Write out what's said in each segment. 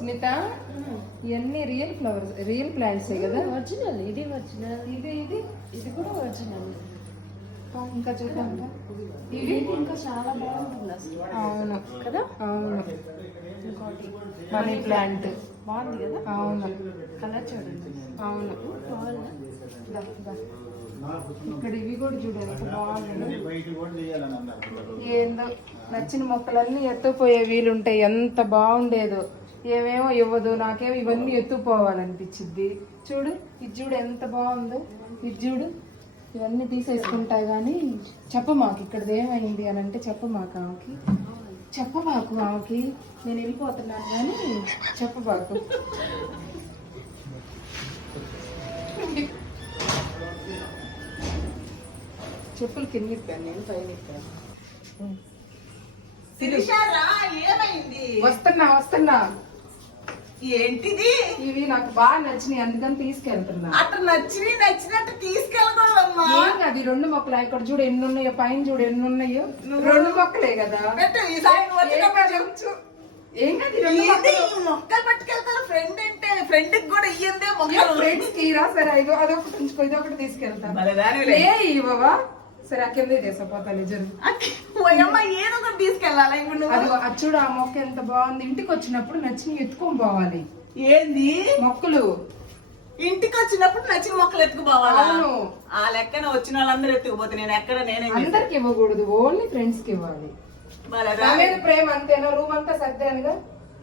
స్మిత ఇవన్నీ real flowers, real plants కదా? Original, ఇది ఒరిజినల్, ఇది కూడా ఒరిజినల్. ఇంకా చూద్దాం. ఇది ఇంకా చాలా బాగుంటుంది అసలు. అవును కదా? అవును. ఇంకోటి మనీ ప్లాంట్ బాగుంది కదా? అవును. కలర్ చూడండి. అవును. దా, దా. ఇక్కడ ఇవి కూడా చూడండి ఎంత బాగుంది. ఏందో నచ్చిన మొక్కలన్నీ ఎత్తుపోయే వీలుంటాయి. ఎంత బాగుండేదో. ఏమేమో ఇవ్వదు, నాకేమో ఇవన్నీ ఎత్తుపోవాలనిపించింది. చూడు ఇది చూడు ఎంత బాగుందో. ఇది చూడు ఇవన్నీ తీసేసుకుంటా గానీ చెప్పమాకు ఇక్కడది ఏమైంది అని అంటే చెప్పమాకు ఆమెకి. చెప్పబాకు ఆమెకి. నేను వెళ్ళిపోతున్నాను కానీ చెప్పబాకు. చెప్పులు కింద ఇస్తాను, నేను పైన ఇస్తాను. వస్తున్నా వస్తున్నా. ఏంటిది? ఇవి నాకు బాగా నచ్చినాయి అందుకని తీసుకెళ్తున్నా. అట్లా నచ్చినట్టు తీసుకెళ్ళకూడదమ్మా. ఏం కాదు, ఈ 2 మొక్కలు ఇక్కడ చూడు ఎన్ని ఉన్నాయో, పైన చూడు ఎన్ని ఉన్నాయో. 2 మొక్కలే కదా. ఏం కాదు, ఈ 2 మొక్కలు. మొక్కలు పట్టుకెళ్తాను. ఫ్రెండ్ అంటే ఫ్రెండ్ కూడా ఇయ్యందే మొక్కలు. ఫ్రెండ్స్ కి రా. సరే అదొకటి ఉంచుకో, ఇదొకటి తీసుకెళ్తాను. ఇవ్వవా? సరే ఆ కింద చేసపోతాను. జరుగు. ఏదో ఒకటి తీసుకెళ్ళాలి. ఇప్పుడు అది చూడు ఆ మొక్క ఎంత బాగుంది. ఇంటికి వచ్చినప్పుడు నచ్చిన ఎత్తుకొని పోవాలి. ఏంది మొక్కలు? ఇంటికి వచ్చినప్పుడు నచ్చిన మొక్కలు ఎత్తుకుపోవాలి. అవును. ఆ లెక్కన వచ్చిన వాళ్ళందరూ ఎత్తుకుపోతే నేను ఎక్కడ నేనే అందరికి ఇవ్వకూడదు, ఓన్లీ ఫ్రెండ్స్ కి ఇవ్వాలి. ప్రేమ అంతేనా? రూమ్ అంతా సర్దానుగా.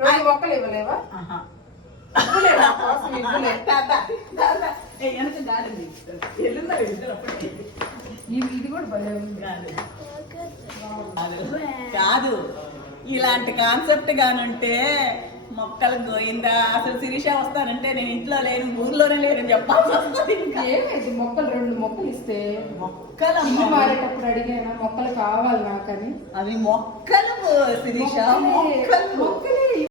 2 మొక్కలు ఇవ్వలేవా? ఇవ్వలేవా? కోసం ఇవ్వలే. ఇది కూడా భలే ఉంది. కాదు, ఇలాంటి కాన్సెప్ట్ గానుంటే మొక్కలు గోయిందా. అసలు శిరీష వస్తానంటే నేను ఇంట్లో లేను, ఊర్లోనే లేనని చెప్పాల్సి వస్తుంది. ఏమైంది మొక్కలు 2 మొక్కలు ఇస్తే? మొక్కలు ఇల్లు మారేటప్పుడు అడిగానా మొక్కలు కావాలి నాకని. అవి మొక్కలు శిరీష, మొక్కలు. మొక్కలే